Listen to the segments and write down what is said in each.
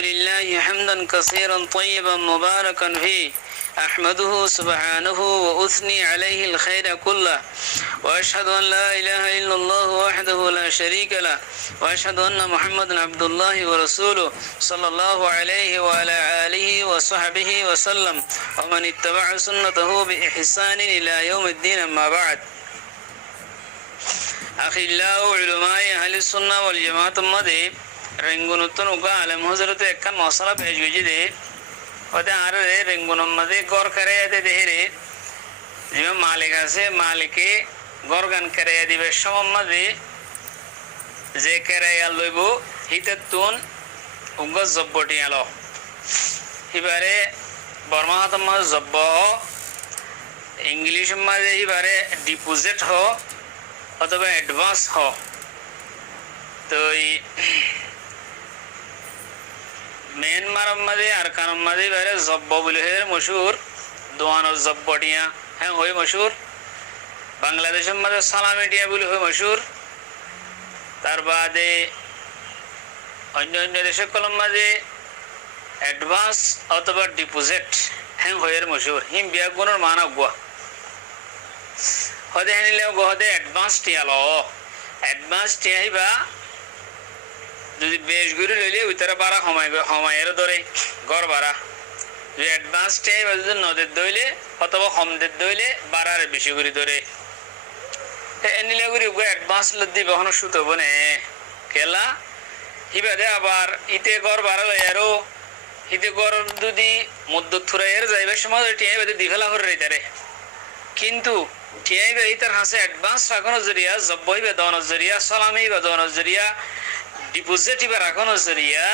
لله حمدا كثيرا طيبا مباركا فيه أحمده سبحانه وأثني عليه الخير كله وأشهد أن لا إله إلا الله وحده لا شريك له وأشهد أن محمدا عبد الله ورسوله صلى الله عليه وعلى آله وصحبه وسلم ومن اتبع سنته بإحسان إلى يوم الدين أما بعد أخلاء علماء أهل السنة والجماعة المذهب রেঙ্গুনুতন উগা আলেম হযরতে একখান মশলা পেশ গজিদে ওতে আরে রেঙ্গুনম মধ্যে গর করে দে দেহরে যে মালিক আছে মালিকে গরগান করে দিবে সমমদে যে করে লইব হিততুন উগা জব্বটি আলো এবারে বর্মা হাতম জব্ব ইংলিশ মধ্যে এবারে ডিপোজিট হ অথবা অ্যাডভান্স হ তো म्यांमार मध्ये अरकान मध्ये बारे जब्बो बोले है मशहूर दोआनो जब्बोटिया हैं होय मशहूर बांग्लादेश मध्ये सालामेटिया बोले होय मशहूर तार बादे अन्य अन्य देशकल मध्ये एडवांस अथवा डिपॉजिट हैं होय मशहूर हिम बियागुनर माना गुआ होदे हनिले गोहदे एडवांस टियालो एडवांस टियाहिबा যদি বেশ করে লইলে উইতারা বাড়া হমায়ের ধরে ঘর বাড়া যদি অ্যাডভান্স টাইম যদি নদের দইলে অথবা হমদের দইলে বাড়ার বেশি করে ধরে এনিলে করে অ্যাডভান্স লদি বহন সুত বনে কেলা হিবাদে আবার ইতে ঘর বাড়া লই আরো ইতে ঘর যদি মধ্য থুরাইয়ের যাইবে সময় টিয়াই বাদে দিফেলা করে রইতারে কিন্তু টিয়াই বা ইতার হাসে অ্যাডভান্স রাখানোর জরিয়া জব্বই বা দনের জরিয়া সালামি বা দনের জরিয়া ডিপোজিট ইবা রাখানো জরিয়া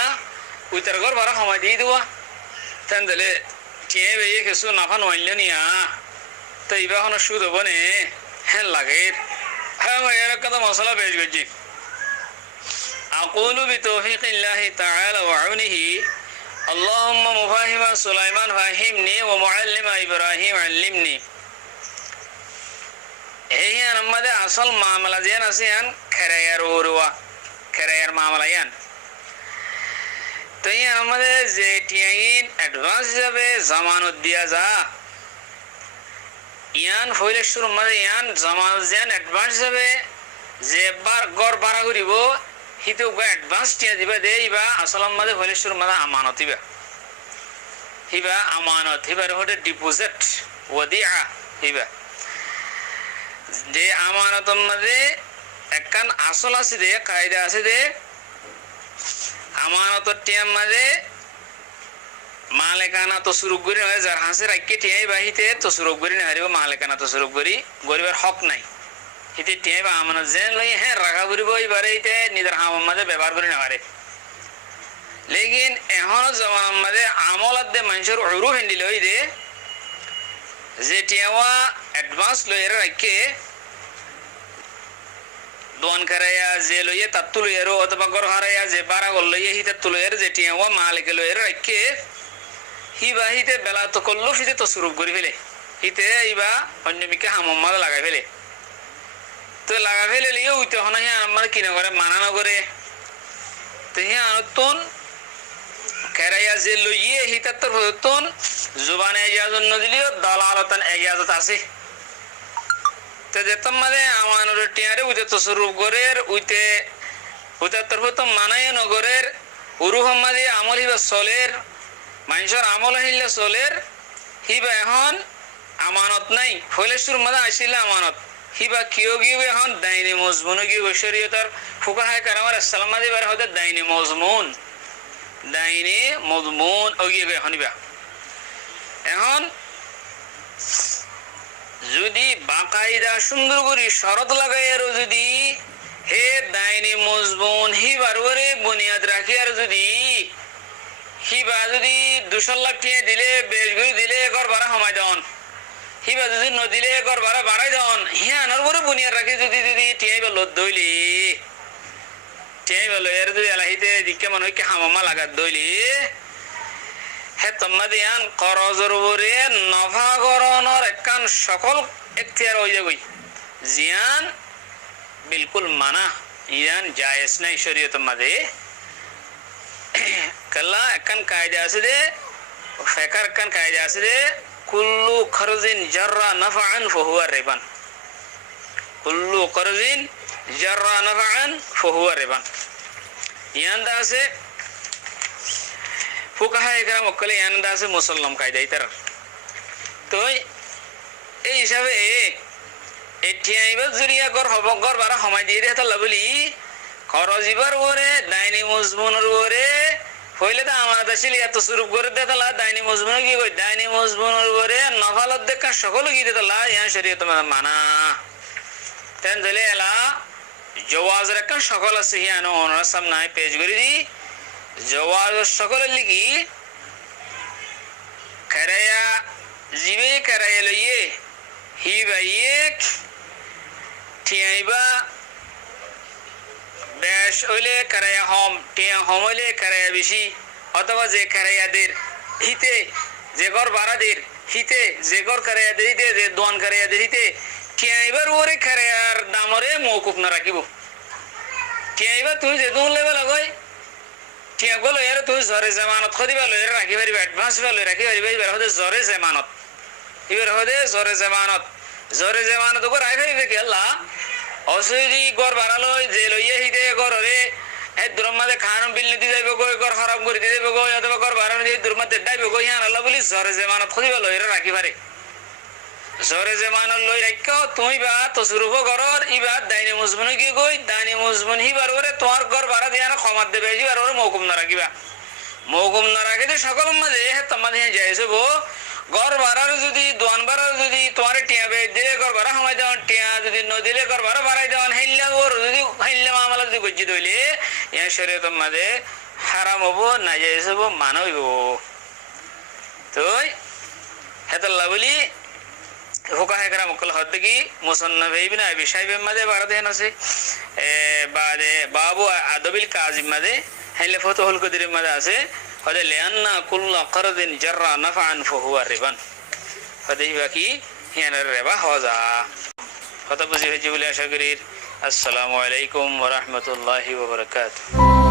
উইতার ঘর ভাড়া সময় দিয়ে দেওয়া তেন দিলে টিয়ে বেয়ে কিছু নাফা নইল নিয়া তো ইবা কোনো সুদ হব নে হ্যাঁ লাগে হ্যাঁ ভাই এর কথা মশলা বেশ গজি أقول بتوفيق الله تعالى وعونه اللهم مفاهم سليمان فهمني ومعلم إبراهيم علمني هي نمد أصل معاملة زين أسيان خير وروا خير معاملة ين तो ये हमारे जेटियाइन एडवांस जब ज़मानत दिया जा यान फोइले शुरू मरे यान ज़मानत जान एडवांस जब जेबार गौर बारा गुरी वो हितो को एडवांस टिया दिबा दे इबा असलम मरे फोइले शुरू मरा अमानत हिबा रोहटे डिपॉजिट वदिया हिबा जे अमानत मरे একখান আসল আছে দে কায়দা আছে দে আমানতর টিয়াম মাঝে মালিকানা তো শুরু করি হয় যার হাসে রাখি টিয়াই বাহিতে তো শুরু করি না হারিব মালিকানা তো শুরু করি গরিবের হক নাই হিতে টিয়াই বা আমানত যেন লই হ্যাঁ রাখা করিব এবারে ইতে নিজের হামের মাঝে ব্যবহার করি না পারে লেকিন এখনো জমানার মাঝে আমলত দে মানুষের উরু হেন্ডি লই দে যে টিয়াওয়া অ্যাডভান্স লইয়ের রাখে दोन कराया जे लोये तत्तुल येरो अथवा घर हराया जे बारा गल लोये हिते तुल येर जे टियावा मालिक लोयर रखे हिबा हिते बेला तो कल्लो हिते तो सुरूप करी फेले हिते इबा अन्य मिके हामम्मा लागाय फेले तो लागाय फेले लियो उते हना हि आमार किना करे माना न करे तो हि आनतन कराया जे लोये हिते तो हतन जुबाने इजाजत न दिलियो दलालतन इजाजत আছে तो जेतम माने आमानर टियारे उते तसरुफ गरेर उते तरफ तो मानाय नगरेर उरुहम मादे আমল হিবা চলের মানুষের আমল হইলে চলের হিবা এখন আমানত নাই ফলেশ্বর মাদা আসিলে আমানত হিবা কিও গিয়ে এখন দাইনি মজমুন গিয়ে শরীয়তের ফুকাহায়ে কারামার সালাম মাদে বার হতে দাইনি মজমুন ওগিয়ে হনিবা এখন যদি বাকায়দা সুন্দর করে শরত লাগাই আর যদি হে দাইনি মজবুন হিবার ওরে বুনিয়াদ রাখি আর যদি হিবা যদি 200 লাখ টাকা দিলে বেশ করে দিলে ঘর ভাড়া সময় দেন হিবা যদি ন দিলে ঘর ভাড়া বাড়াই দেন হিয়ানোর ওরে বুনিয়াদ রাখি যদি টিয়াইবা লত দইলি টিয়াইবা লয়ের যদি আলাহিতে দিকে মনে হয় কি হামামা লাগাত দইলি হে তোমাদিয়ান করজর ওরে নভাগরণর একখান সকল এখতিয়ার হয়ে যাবই জিয়ান বিলকুল মানা ইয়ান জায়েজ নাই শরীয়ত মাঝে কাল্লা একখান কায়দা আছে দে ফেকার একখান কায়দা আছে দে কুল্লু খরজিন জাররা নাফআন ফাহুয়া রিবান কুল্লু খরজিন জাররা নাফআন ফাহুয়া রিবান ইয়ান্দা আছে ফুকাহা একরাম ওকলে ইয়ান্দা আছে মুসাল্লাম কায়দা ইতার তো এই হিসাবে এটিআইবা জুরিয়া গর হব গর বারা সময় দিয়ে দেতা লাবলি খরজিবার ওরে দাইনি মজমুনের ওরে হইলে তো আমাদের আসলে এত সুরূপ করে দেতালা দাইনি মজমুন কি কই দাইনি মজমুনের ওরে নফালত দেখা সকল কি দেতালা ইয়া শরীয়ত মানা তেন দিলে এলা জওয়াজ রাখা সকল আছে হিয়ানো ওনার সামনে পেশ করে দি জওয়াজ সকল লিখি করায়া জিবে করায়া লইয়ে হি বাইয়ে ঠিয়াইবা বেশ হইলে করায়া হম টিয়া হম হইলে করায়া বেশি অথবা যে করায়াদের হিতে যে গর বারাদের হিতে যে গর করায়াদের হিতে যে দোয়ান করায়াদের হিতে টিয়াইবার ওরে করায়ার দামরে মৌকুফ না রাখিব টিয়াইবা তুই যে দোন লেবে লাগই টিয়া গলো এর তুই জরে জামানত খদিবা লই রাখি পারিবা অ্যাডভান্স বা লই রাখি পারিবা এবার হদে জরে জামানত এবার হদে জরে জামানত ওপর রাখি পারিবে কি আল্লাহ অসুদি গর বানালই যে লইয়ে হিদে গরে হে দুরমাদে খান বিল নীতি যাইব গই গর খারাপ করে দি যাইব গই অথবা গর বানানো দি দুরমাদে ডাইব গই হান আল্লাহ বলি জরে জামানত খদিবা লই রাখি পারে জরে জামানত লই রাখো তুই বা তসরুফ গরর ইবা দাইনি মুজমুন কি গই দাইনি মুজমুন হিবার ওরে তোমার গর বারা দিয়ানা ক্ষমা দেবে হিবার ওরে মৌকুম না রাখিবা মৌকুম না রাখিতে সকল মাঝে হে তোমাদের যাইছব গর বারার যদি দোয়ান বারার যদি তোমার টিয়া বে দিলে গর বারা সময় দেওয়ান টিয়া যদি ন দিলে গর বারা বাড়াই দেওয়ান হাইল্লা ওর যদি হাইল্লা মামলা যদি গজ্জি দইলে ইয়া শরীয়ত মাঝে হারাম হবো না যাইছব মানা হইব তো হেতাল্লা বলি ফুকাহা একরাম ওকল হদ কি মুসান্নাফ ইবনে আবি শাইবা মাঝে বারা দেন আছে বাদে বাবু আদবিল কাজিম মাঝে হাইলে ফতুহুল কদির মাঝে আছে হদে লিআন্না কুল্লু করদিন জাররা নাফআন ফাহুয়া রিবান হদে বাকি হিয়ানের রিবা হজা কথা বুঝি হইছে বলে আশা করি আসসালামু আলাইকুম ওয়া রাহমাতুল্লাহি ওয়া বারাকাতুহু